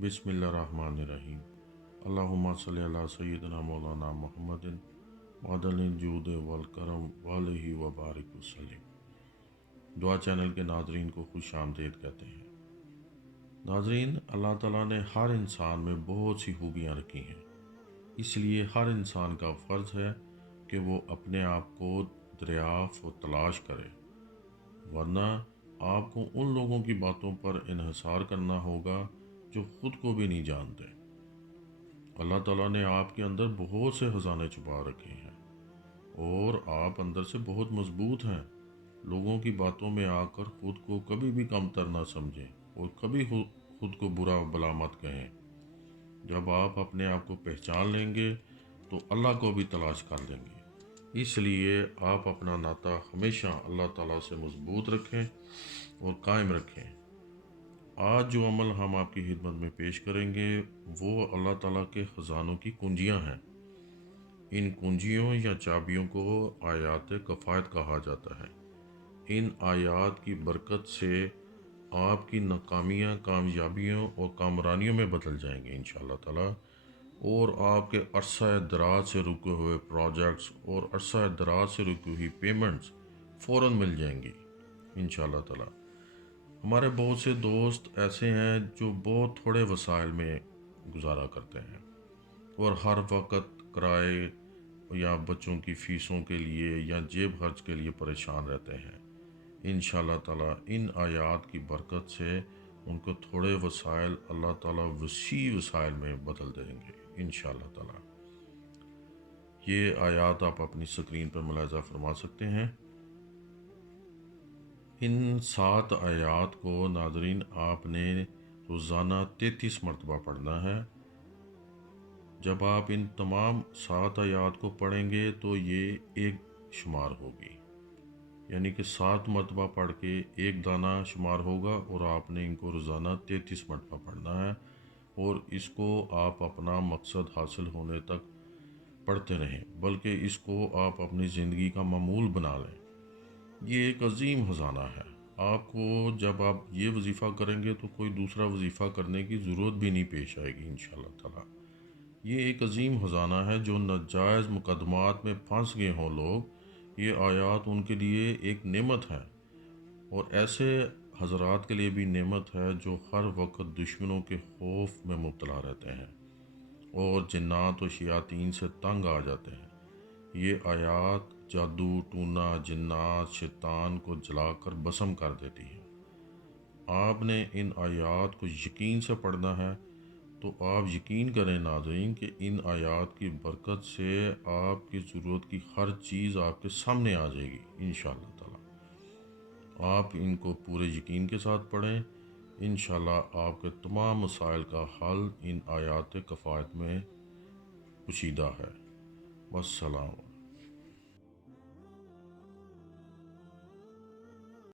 बिस्मिल्लाहिर्रहमानिर्रहीम। अल्लाहुम्मा सल्ली अला सय्यिदिना मौलाना मुहम्मदिन मदनिल जूद वल करम वालिहि व बारिक वसल्लिम। दुआ चैनल के नाजरीन को खुश आमदीद कहते हैं। नाजरीन, अल्लाह ताला ने हर इंसान में बहुत सी खूबियाँ रखी हैं, इसलिए हर इंसान का फ़र्ज़ है कि वो अपने आप को दरियाफ़्त व तलाश करे, वरना आपको उन लोगों की बातों पर इन्हिसार करना होगा जो ख़ुद को भी नहीं जानते। अल्लाह ताला ने आपके अंदर बहुत से ख़जाने छुपा रखे हैं और आप अंदर से बहुत मजबूत हैं। लोगों की बातों में आकर ख़ुद को कभी भी कमतर ना समझें और कभी खुद को बुरा भला मत कहें। जब आप अपने आप को पहचान लेंगे तो अल्लाह को भी तलाश कर लेंगे। इसलिए आप अपना नाता हमेशा अल्लाह ताला से मजबूत रखें और कायम रखें। आज जो अमल हम आपकी खिदमत में पेश करेंगे वो अल्लाह ताला के ख़जानों की कुंजियाँ हैं। इन कुंजियों या चाबियों को आयात कफ़ायत कहा जाता है। इन आयात की बरकत से आपकी नाकामियाँ कामयाबियों और कामरानियों में बदल जाएंगे इंशाअल्लाह ताला, और आपके अरसा दराज से रुके हुए प्रोजेक्ट्स और अरसा दराज से रुकी हुई पेमेंट्स फ़ौरन मिल जाएंगी इंशाअल्लाह ताला। हमारे बहुत से दोस्त ऐसे हैं जो बहुत थोड़े वसाइल में गुजारा करते हैं और हर वक्त किराए या बच्चों की फ़ीसों के लिए या जेब खर्च के लिए परेशान रहते हैं। इंशाअल्लाह ताला इन आयात की बरकत से उनको थोड़े वसाइल अल्लाह ताला वसी वसाइल में बदल देंगे इंशाअल्लाह ताला। ये आयात आप अपनी स्क्रीन पर मुलाहिज़ा फरमा सकते हैं। इन 7 आयात को नाज़रीन आपने रोज़ाना 33 मरतबा पढ़ना है। जब आप इन तमाम 7 आयात को पढ़ेंगे तो ये एक शुमार होगी, यानी कि 7 मरतबा पढ़ के एक दाना शुमार होगा और आपने इनको रोज़ाना 33 मरतबा पढ़ना है और इसको आप अपना मकसद हासिल होने तक पढ़ते रहें, बल्कि इसको आप अपनी ज़िंदगी का मामूल बना लें। ये एक अजीम ख़जाना है। आपको जब आप ये वजीफ़ा करेंगे तो कोई दूसरा वजीफ़ा करने की ज़रूरत भी नहीं पेश आएगी इंशाअल्लाह ताला। ये एक अजीम ख़जाना है। जो नाजायज़ मुकदमात में फंस गए हों लोग, ये आयात उनके लिए एक नेमत है और ऐसे हज़रात के लिए भी नेमत है जो हर वक्त दुश्मनों के खौफ में मुब्तला रहते हैं और जिन्नात और शयातीन से तंग आ जाते हैं। ये आयात जादू टूना जिन्नात शैतान को जलाकर भस्म कर देती है। आपने इन आयात को यकीन से पढ़ना है। तो आप यकीन करें नाज़रीन कि इन आयात की बरकत से आपकी ज़रूरत की हर चीज़ आपके सामने आ जाएगी इंशाअल्लाह ताला। आप इनको पूरे यकीन के साथ पढ़ें। इंशाअल्लाह आपके तमाम मसाइल का हल इन आयात कफ़ायत में पोशीदा है। वस्सलाम।